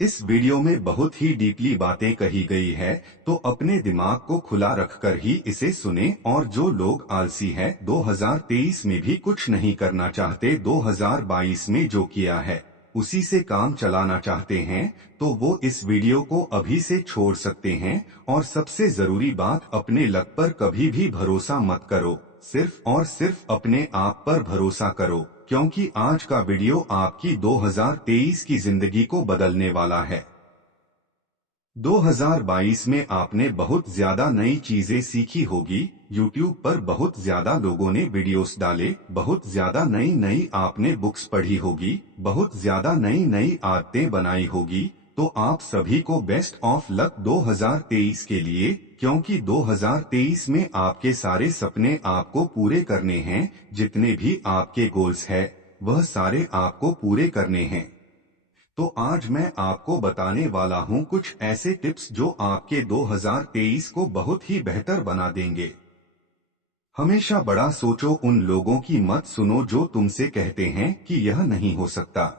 इस वीडियो में बहुत ही डीपली बातें कही गई है, तो अपने दिमाग को खुला रखकर ही इसे सुने। और जो लोग आलसी है, 2023 में भी कुछ नहीं करना चाहते, 2022 में जो किया है उसी से काम चलाना चाहते हैं, तो वो इस वीडियो को अभी से छोड़ सकते हैं। और सबसे जरूरी बात, अपने लक पर कभी भी भरोसा मत करो, सिर्फ और सिर्फ अपने आप पर भरोसा करो, क्योंकि आज का वीडियो आपकी 2023 की जिंदगी को बदलने वाला है। 2022 में आपने बहुत ज्यादा नई चीजें सीखी होगी। YouTube पर बहुत ज्यादा लोगों ने वीडियोस डाले, बहुत ज्यादा नई नई आपने बुक्स पढ़ी होगी, बहुत ज्यादा नई नई आदतें बनाई होगी। तो आप सभी को बेस्ट ऑफ लक 2023 के लिए, क्योंकि 2023 में आपके सारे सपने आपको पूरे करने हैं। जितने भी आपके गोल्स है वह सारे आपको पूरे करने हैं। तो आज मैं आपको बताने वाला हूं कुछ ऐसे टिप्स जो आपके 2023 को बहुत ही बेहतर बना देंगे। हमेशा बड़ा सोचो, उन लोगों की मत सुनो जो तुमसे कहते हैं कि यह नहीं हो सकता।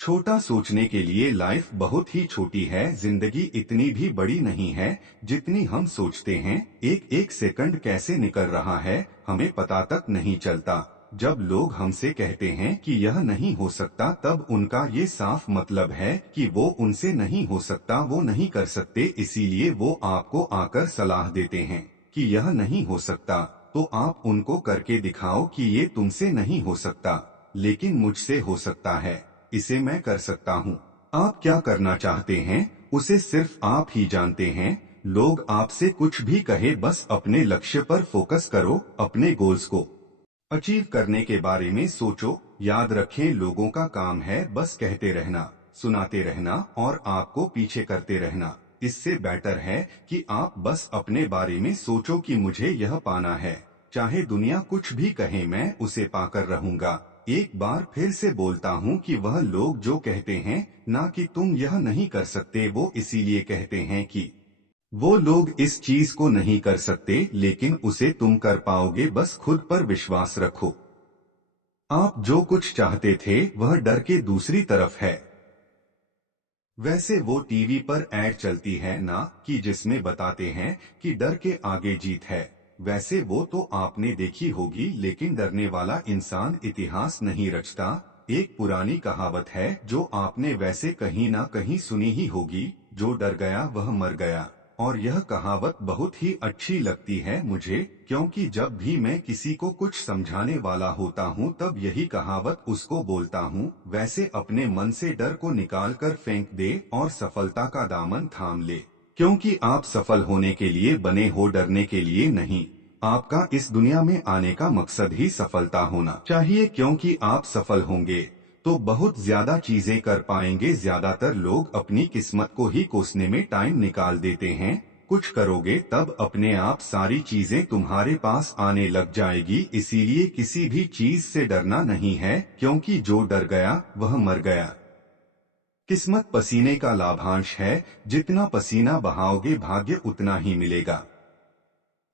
छोटा सोचने के लिए लाइफ बहुत ही छोटी है, जिंदगी इतनी भी बड़ी नहीं है जितनी हम सोचते हैं। एक एक सेकंड कैसे निकल रहा है हमें पता तक नहीं चलता। जब लोग हमसे कहते हैं कि यह नहीं हो सकता, तब उनका ये साफ मतलब है कि वो उनसे नहीं हो सकता, वो नहीं कर सकते। इसीलिए वो आपको आकर सलाह देते हैं कि यह नहीं हो सकता, तो आप उनको करके दिखाओ कि ये तुमसे नहीं हो सकता, लेकिन मुझसे हो सकता है, इसे मैं कर सकता हूँ। आप क्या करना चाहते हैं उसे सिर्फ आप ही जानते हैं। लोग आपसे कुछ भी कहे, बस अपने लक्ष्य पर फोकस करो, अपने गोल्स को अचीव करने के बारे में सोचो। याद रखें, लोगों का काम है बस कहते रहना, सुनाते रहना और आपको पीछे करते रहना। इससे बेटर है कि आप बस अपने बारे में सोचो कि मुझे यह पाना है, चाहे दुनिया कुछ भी कहे मैं उसे पाकर रहूंगा। एक बार फिर से बोलता हूँ कि वह लोग जो कहते हैं ना कि तुम यह नहीं कर सकते, वो इसीलिए कहते हैं कि वो लोग इस चीज को नहीं कर सकते, लेकिन उसे तुम कर पाओगे। बस खुद पर विश्वास रखो। आप जो कुछ चाहते थे वह डर के दूसरी तरफ है। वैसे वो टीवी पर ऐड चलती है ना, कि जिसमें बताते हैं कि डर के आगे जीत है। वैसे वो तो आपने देखी होगी, लेकिन डरने वाला इंसान इतिहास नहीं रचता। एक पुरानी कहावत है जो आपने वैसे कहीं ना कहीं सुनी ही होगी, जो डर गया वह मर गया। और यह कहावत बहुत ही अच्छी लगती है मुझे, क्योंकि जब भी मैं किसी को कुछ समझाने वाला होता हूँ तब यही कहावत उसको बोलता हूँ। वैसे अपने मन से डर को निकाल कर फेंक दे और सफलता का दामन थाम ले, क्योंकि आप सफल होने के लिए बने हो, डरने के लिए नहीं। आपका इस दुनिया में आने का मकसद ही सफलता होना चाहिए, क्योंकि आप सफल होंगे तो बहुत ज्यादा चीजें कर पाएंगे। ज्यादातर लोग अपनी किस्मत को ही कोसने में टाइम निकाल देते हैं। कुछ करोगे तब अपने आप सारी चीजें तुम्हारे पास आने लग जाएगी। इसीलिए किसी भी चीज से डरना नहीं है, क्योंकि जो डर गया वह मर गया। किस्मत पसीने का लाभांश है, जितना पसीना बहाओगे भाग्य उतना ही मिलेगा।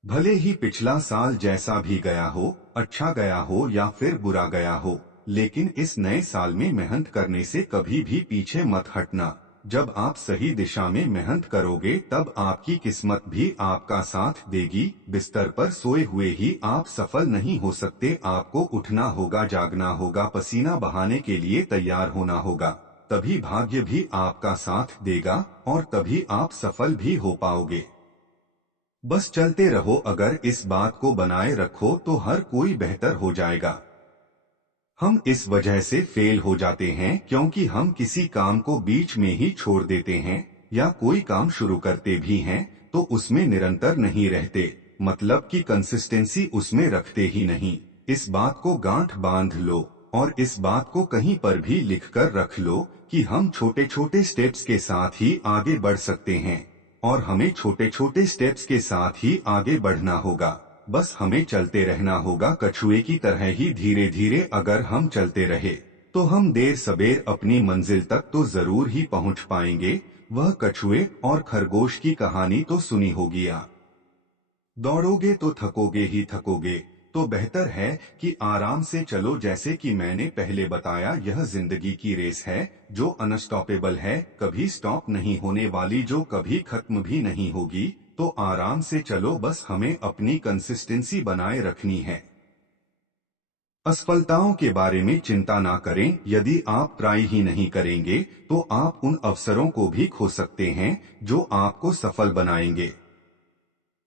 भले ही पिछला साल जैसा भी गया हो, अच्छा गया हो या फिर बुरा गया हो, लेकिन इस नए साल में मेहनत करने से कभी भी पीछे मत हटना। जब आप सही दिशा में मेहनत करोगे तब आपकी किस्मत भी आपका साथ देगी। बिस्तर पर सोए हुए ही आप सफल नहीं हो सकते, आपको उठना होगा, जागना होगा, पसीना बहाने के लिए तैयार होना होगा। तभी भाग्य भी आपका साथ देगा और तभी आप सफल भी हो पाओगे। बस चलते रहो, अगर इस बात को बनाए रखो तो हर कोई बेहतर हो जाएगा। हम इस वजह से फेल हो जाते हैं क्योंकि हम किसी काम को बीच में ही छोड़ देते हैं, या कोई काम शुरू करते भी हैं तो उसमें निरंतर नहीं रहते, मतलब कि कंसिस्टेंसी उसमें रखते ही नहीं। इस बात को गांठ बांध लो और इस बात को कहीं पर भी लिखकर रख लो कि हम छोटे छोटे स्टेप्स के साथ ही आगे बढ़ सकते हैं, और हमें छोटे छोटे स्टेप्स के साथ ही आगे बढ़ना होगा। बस हमें चलते रहना होगा, कछुए की तरह ही धीरे धीरे। अगर हम चलते रहे तो हम देर सबेर अपनी मंजिल तक तो जरूर ही पहुंच पाएंगे। वह कछुए और खरगोश की कहानी तो सुनी होगी। आप दौड़ोगे तो थकोगे ही थकोगे, तो बेहतर है कि आराम से चलो। जैसे कि मैंने पहले बताया, यह जिंदगी की रेस है जो अनस्टॉपेबल है, कभी स्टॉप नहीं होने वाली, जो कभी खत्म भी नहीं होगी। तो आराम से चलो, बस हमें अपनी कंसिस्टेंसी बनाए रखनी है। असफलताओं के बारे में चिंता ना करें। यदि आप ट्राई ही नहीं करेंगे तो आप उन अवसरों को भी खो सकते हैं जो आपको सफल बनाएंगे।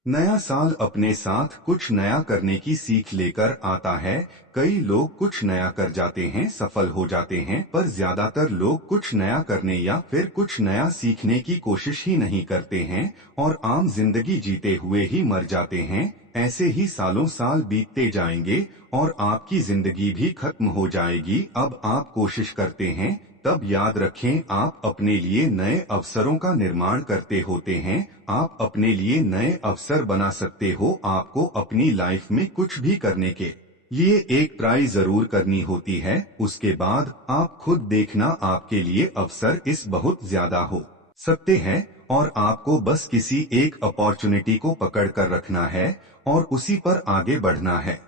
नया साल अपने साथ कुछ नया करने की सीख लेकर आता है। कई लोग कुछ नया कर जाते हैं, सफल हो जाते हैं, पर ज्यादातर लोग कुछ नया करने या फिर कुछ नया सीखने की कोशिश ही नहीं करते हैं और आम जिंदगी जीते हुए ही मर जाते हैं। ऐसे ही सालों साल बीतते जाएंगे और आपकी जिंदगी भी खत्म हो जाएगी। अब आप कोशिश करते हैं, तब याद रखें, आप अपने लिए नए अवसरों का निर्माण करते होते हैं। आप अपने लिए नए अवसर बना सकते हो। आपको अपनी लाइफ में कुछ भी करने के लिए एक ट्राई जरूर करनी होती है। उसके बाद आप खुद देखना, आपके लिए अवसर इस बहुत ज्यादा हो सकते हैं और आपको बस किसी एक अपॉर्चुनिटी को पकड़ कर रखना है और उसी पर आगे बढ़ना है।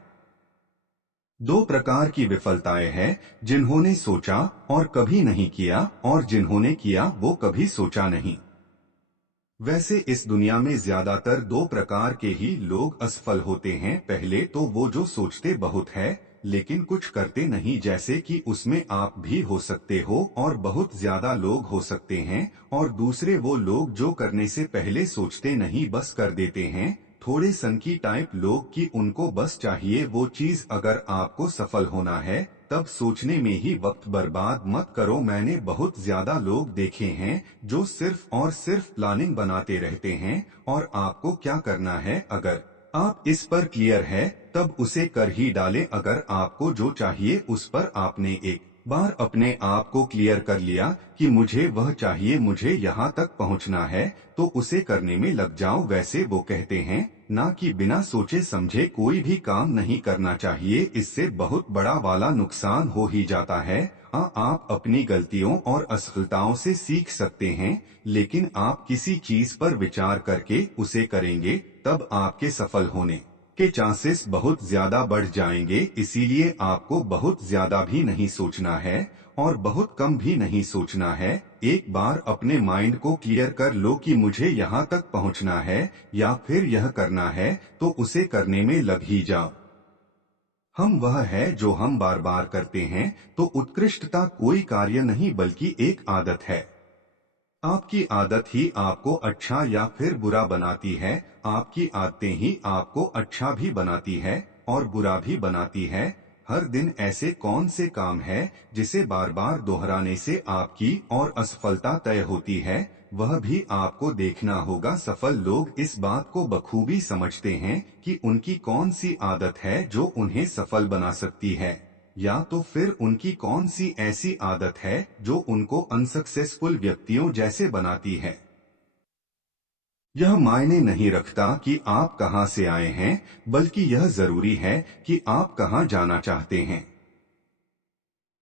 दो प्रकार की विफलताएं हैं, जिन्होंने सोचा और कभी नहीं किया और जिन्होंने किया वो कभी सोचा नहीं। वैसे इस दुनिया में ज्यादातर दो प्रकार के ही लोग असफल होते हैं। पहले तो वो जो सोचते बहुत है लेकिन कुछ करते नहीं, जैसे कि उसमें आप भी हो सकते हो और बहुत ज्यादा लोग हो सकते हैं। और दूसरे वो लोग जो करने से पहले सोचते नहीं, बस कर देते हैं। थोड़े सनकी टाइप लोग कि उनको बस चाहिए वो चीज। अगर आपको सफल होना है तब सोचने में ही वक्त बर्बाद मत करो। मैंने बहुत ज्यादा लोग देखे हैं जो सिर्फ और सिर्फ प्लानिंग बनाते रहते हैं और आपको क्या करना है, अगर आप इस पर क्लियर है तब उसे कर ही डालें। अगर आपको जो चाहिए उस पर आपने एक बार अपने आप को क्लियर कर लिया कि मुझे वह चाहिए, मुझे यहाँ तक पहुँचना है, तो उसे करने में लग जाओ। वैसे वो कहते हैं ना कि बिना सोचे समझे कोई भी काम नहीं करना चाहिए, इससे बहुत बड़ा वाला नुकसान हो ही जाता है। आप अपनी गलतियों और असफलताओं से सीख सकते हैं, लेकिन आप किसी चीज पर विचार करके उसे करेंगे तब आपके सफल होने के चांसेस बहुत ज्यादा बढ़ जाएंगे। इसीलिए आपको बहुत ज्यादा भी नहीं सोचना है और बहुत कम भी नहीं सोचना है। एक बार अपने माइंड को क्लियर कर लो कि मुझे यहाँ तक पहुँचना है या फिर यह करना है, तो उसे करने में लग ही जाओ। हम वह है जो हम बार बार करते हैं, तो उत्कृष्टता कोई कार्य नहीं बल्कि एक आदत है। आपकी आदत ही आपको अच्छा या फिर बुरा बनाती है। आपकी आदतें ही आपको अच्छा भी बनाती है और बुरा भी बनाती है। हर दिन ऐसे कौन से काम है जिसे बार बार दोहराने से आपकी और असफलता तय होती है, वह भी आपको देखना होगा। सफल लोग इस बात को बखूबी समझते हैं कि उनकी कौन सी आदत है जो उन्हें सफल बना सकती है, या तो फिर उनकी कौन सी ऐसी आदत है जो उनको अनसक्सेसफुल व्यक्तियों जैसे बनाती है। यह मायने नहीं रखता कि आप कहां से आए हैं, बल्कि यह जरूरी है कि आप कहां जाना चाहते हैं।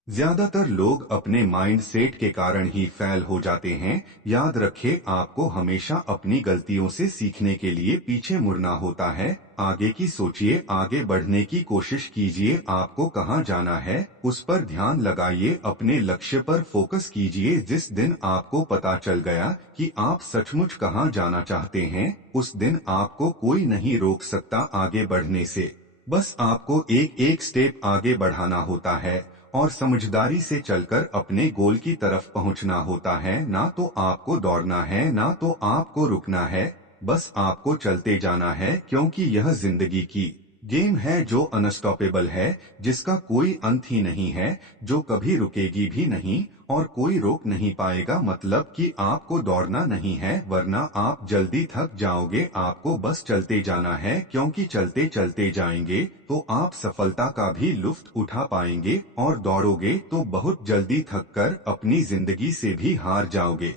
ज्यादातर लोग अपने माइंड सेट के कारण ही फेल हो जाते हैं। याद रखें, आपको हमेशा अपनी गलतियों से सीखने के लिए पीछे मुड़ना होता है। आगे की सोचिए, आगे बढ़ने की कोशिश कीजिए। आपको कहां जाना है उस पर ध्यान लगाइए, अपने लक्ष्य पर फोकस कीजिए। जिस दिन आपको पता चल गया कि आप सचमुच कहां जाना चाहते हैं, उस दिन आपको कोई नहीं रोक सकता आगे बढ़ने से। बस आपको एक एक स्टेप आगे बढ़ाना होता है और समझदारी से चलकर अपने गोल की तरफ पहुंचना होता है। ना तो आपको दौड़ना है, ना तो आपको रुकना है, बस आपको चलते जाना है, क्योंकि यह जिंदगी की गेम है जो अनस्टॉपेबल है, जिसका कोई अंत ही नहीं है, जो कभी रुकेगी भी नहीं और कोई रोक नहीं पाएगा। मतलब कि आपको दौड़ना नहीं है, वरना आप जल्दी थक जाओगे। आपको बस चलते जाना है, क्योंकि चलते चलते जाएंगे तो आप सफलता का भी लुत्फ उठा पाएंगे और दौड़ोगे तो बहुत जल्दी थककर अपनी जिंदगी से भी हार जाओगे।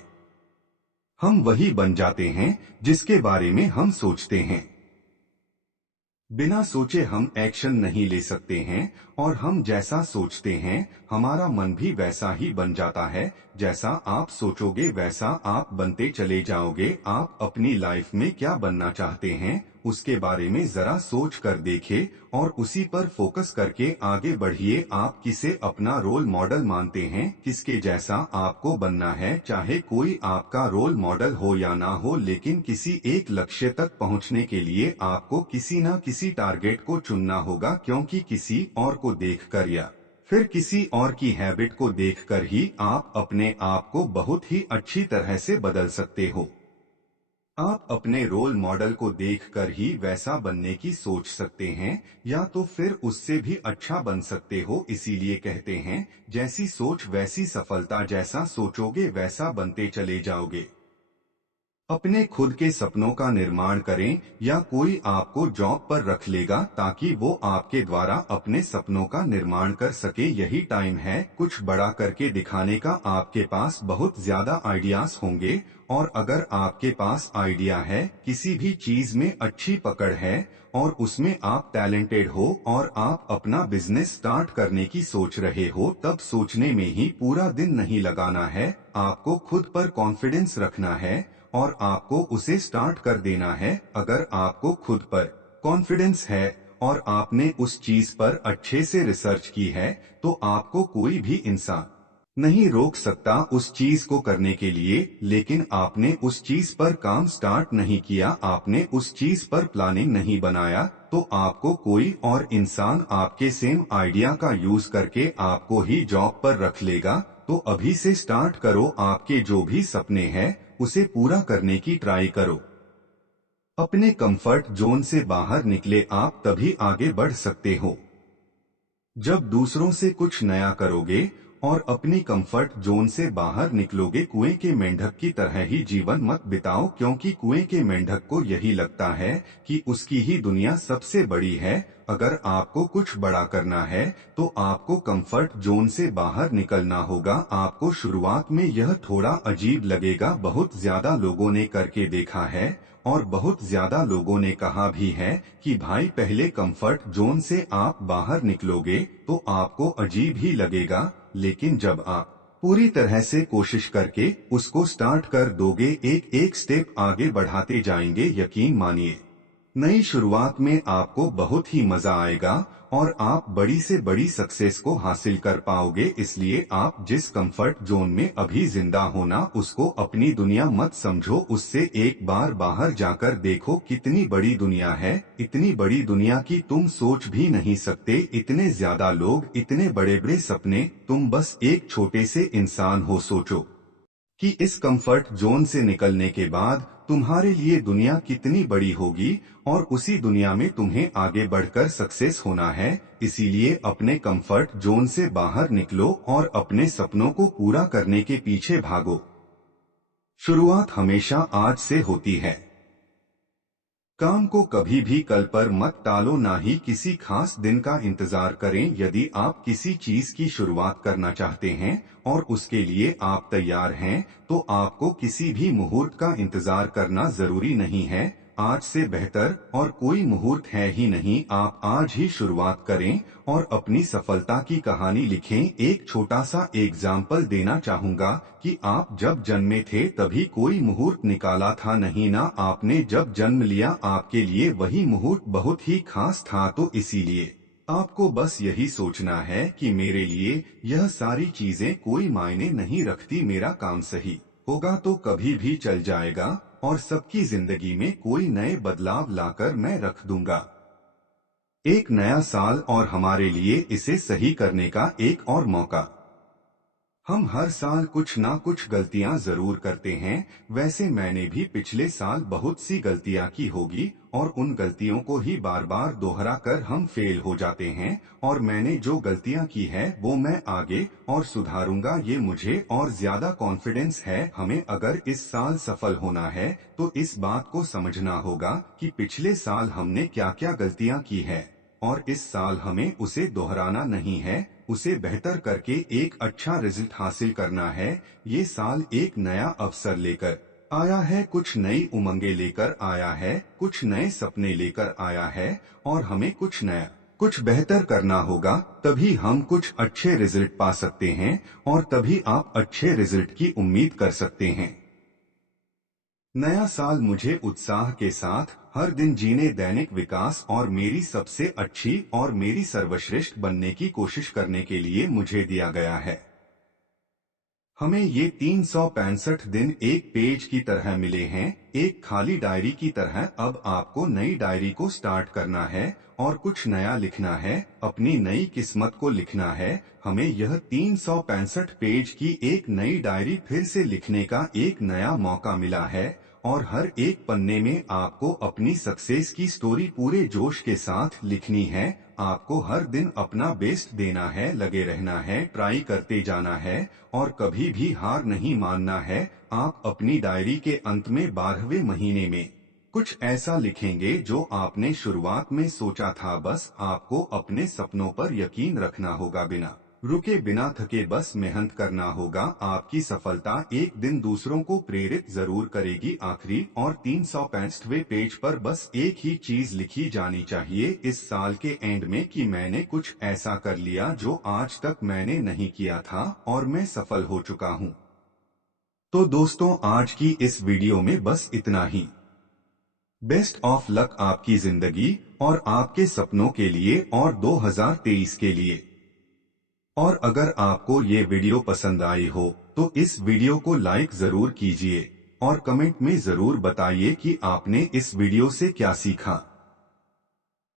हम वही बन जाते हैं जिसके बारे में हम सोचते हैं। बिना सोचे हम एक्शन नहीं ले सकते हैं और हम जैसा सोचते हैं हमारा मन भी वैसा ही बन जाता है। जैसा आप सोचोगे वैसा आप बनते चले जाओगे। आप अपनी लाइफ में क्या बनना चाहते हैं उसके बारे में जरा सोच कर देखे और उसी पर फोकस करके आगे बढ़िए। आप किसे अपना रोल मॉडल मानते हैं, किसके जैसा आपको बनना है? चाहे कोई आपका रोल मॉडल हो या ना हो, लेकिन किसी एक लक्ष्य तक पहुंचने के लिए आपको किसी न किसी टारगेट को चुनना होगा, क्योंकि किसी और को देखकर या फिर किसी और की हैबिट को देखकर ही आप अपने आप को बहुत ही अच्छी तरह से बदल सकते हो। आप अपने रोल मॉडल को देखकर ही वैसा बनने की सोच सकते हैं, या तो फिर उससे भी अच्छा बन सकते हो। इसीलिए कहते हैं, जैसी सोच वैसी सफलता, जैसा सोचोगे वैसा बनते चले जाओगे। अपने खुद के सपनों का निर्माण करें, या कोई आपको जॉब पर रख लेगा ताकि वो आपके द्वारा अपने सपनों का निर्माण कर सके। यही टाइम है कुछ बड़ा करके दिखाने का। आपके पास बहुत ज्यादा आइडियाज होंगे, और अगर आपके पास आइडिया है, किसी भी चीज में अच्छी पकड़ है और उसमें आप टैलेंटेड हो और आप अपना बिजनेस स्टार्ट करने की सोच रहे हो, तब सोचने में ही पूरा दिन नहीं लगाना है। आपको खुद पर कॉन्फिडेंस रखना है और आपको उसे स्टार्ट कर देना है। अगर आपको खुद पर कॉन्फिडेंस है और आपने उस चीज पर अच्छे से रिसर्च की है, तो आपको कोई भी इंसान नहीं रोक सकता उस चीज को करने के लिए। लेकिन आपने उस चीज पर काम स्टार्ट नहीं किया, आपने उस चीज पर प्लानिंग नहीं बनाया, तो आपको कोई और इंसान आपके सेम आइडिया का यूज करके आपको ही जॉब पर रख लेगा। तो अभी से स्टार्ट करो, आपके जो भी सपने हैं उसे पूरा करने की ट्राई करो। अपने कंफर्ट जोन से बाहर निकले, आप तभी आगे बढ़ सकते हो। जब दूसरों से कुछ नया करोगे और अपनी कंफर्ट जोन से बाहर निकलोगे, कुएं के मेंढक की तरह ही जीवन मत बिताओ, क्योंकि कुएं के मेंढक को यही लगता है कि उसकी ही दुनिया सबसे बड़ी है। अगर आपको कुछ बड़ा करना है तो आपको कंफर्ट जोन से बाहर निकलना होगा। आपको शुरुआत में यह थोड़ा अजीब लगेगा, बहुत ज्यादा लोगों ने करके देखा है और बहुत ज्यादा लोगों ने कहा भी है कि भाई पहले कंफर्ट जोन से आप बाहर निकलोगे तो आपको अजीब ही लगेगा, लेकिन जब आप पूरी तरह से कोशिश करके उसको स्टार्ट कर दोगे, एक एक स्टेप आगे बढ़ाते जाएंगे, यकीन मानिए नई शुरुआत में आपको बहुत ही मजा आएगा और आप बड़ी से बड़ी सक्सेस को हासिल कर पाओगे। इसलिए आप जिस कंफर्ट जोन में अभी जिंदा होना, उसको अपनी दुनिया मत समझो, उससे एक बार बाहर जाकर देखो कितनी बड़ी दुनिया है। इतनी बड़ी दुनिया की तुम सोच भी नहीं सकते, इतने ज्यादा लोग, इतने बड़े बड़े सपने, तुम बस एक छोटे से इंसान हो। सोचो कि इस कंफर्ट जोन से निकलने के बाद तुम्हारे लिए दुनिया कितनी बड़ी होगी, और उसी दुनिया में तुम्हें आगे बढ़कर सक्सेस होना है। इसीलिए अपने कंफर्ट जोन से बाहर निकलो और अपने सपनों को पूरा करने के पीछे भागो। शुरुआत हमेशा आज से होती है। काम को कभी भी कल पर मत टालो, ना ही किसी खास दिन का इंतजार करें। यदि आप किसी चीज की शुरुआत करना चाहते हैं और उसके लिए आप तैयार हैं, तो आपको किसी भी मुहूर्त का इंतजार करना जरूरी नहीं है। आज से बेहतर और कोई मुहूर्त है ही नहीं। आप आज ही शुरुआत करें और अपनी सफलता की कहानी लिखें। एक छोटा सा एग्जाम्पल देना चाहूंगा कि आप जब जन्मे थे तभी कोई मुहूर्त निकाला था नहीं ना, आपने जब जन्म लिया आपके लिए वही मुहूर्त बहुत ही खास था। तो इसीलिए आपको बस यही सोचना है कि मेरे लिए यह सारी चीजें कोई मायने नहीं रखती, मेरा काम सही होगा तो कभी भी चल जाएगा और सबकी जिंदगी में कोई नए बदलाव लाकर मैं रख दूंगा। एक नया साल और हमारे लिए इसे सही करने का एक और मौका। हम हर साल कुछ ना कुछ गलतियां जरूर करते हैं। वैसे मैंने भी पिछले साल बहुत सी गलतियां की होगी और उन गलतियों को ही बार बार दोहरा कर हम फेल हो जाते हैं। और मैंने जो गलतियां की है वो मैं आगे और सुधारूंगा, ये मुझे और ज्यादा कॉन्फिडेंस है। हमें अगर इस साल सफल होना है तो इस बात को समझना होगा कि पिछले साल हमने क्या क्या गलतियां की है, और इस साल हमें उसे दोहराना नहीं है, उसे बेहतर करके एक अच्छा रिजल्ट हासिल करना है। ये साल एक नया अवसर लेकर आया है, कुछ नई उमंगें लेकर आया है, कुछ नए सपने लेकर आया है, और हमें कुछ नया, कुछ बेहतर करना होगा। तभी हम कुछ अच्छे रिजल्ट पा सकते हैं और तभी आप अच्छे रिजल्ट की उम्मीद कर सकते हैं। नया साल मुझे उत्साह के साथ हर दिन जीने, दैनिक विकास और मेरी सबसे अच्छी और मेरी सर्वश्रेष्ठ बनने की कोशिश करने के लिए मुझे दिया गया है। हमें ये 365 दिन एक पेज की तरह मिले हैं, एक खाली डायरी की तरह। अब आपको नई डायरी को स्टार्ट करना है और कुछ नया लिखना है, अपनी नई किस्मत को लिखना है। हमें यह 365 पेज की एक नई डायरी फिर से लिखने का एक नया मौका मिला है और हर एक पन्ने में आपको अपनी सक्सेस की स्टोरी पूरे जोश के साथ लिखनी है। आपको हर दिन अपना बेस्ट देना है, लगे रहना है, ट्राई करते जाना है और कभी भी हार नहीं मानना है। आप अपनी डायरी के अंत में 12वें महीने में कुछ ऐसा लिखेंगे जो आपने शुरुआत में सोचा था। बस आपको अपने सपनों पर यकीन रखना होगा, बिना रुके बिना थके बस मेहनत करना होगा। आपकी सफलता एक दिन दूसरों को प्रेरित जरूर करेगी। आखिरी और 365वें पेज पर बस एक ही चीज लिखी जानी चाहिए इस साल के एंड में कि मैंने कुछ ऐसा कर लिया जो आज तक मैंने नहीं किया था और मैं सफल हो चुका हूँ। तो दोस्तों, आज की इस वीडियो में बस इतना ही। बेस्ट ऑफ लक आपकी जिंदगी और आपके सपनों के लिए और 2023 के लिए। और अगर आपको ये वीडियो पसंद आई हो तो इस वीडियो को लाइक जरूर कीजिए और कमेंट में जरूर बताइए कि आपने इस वीडियो से क्या सीखा।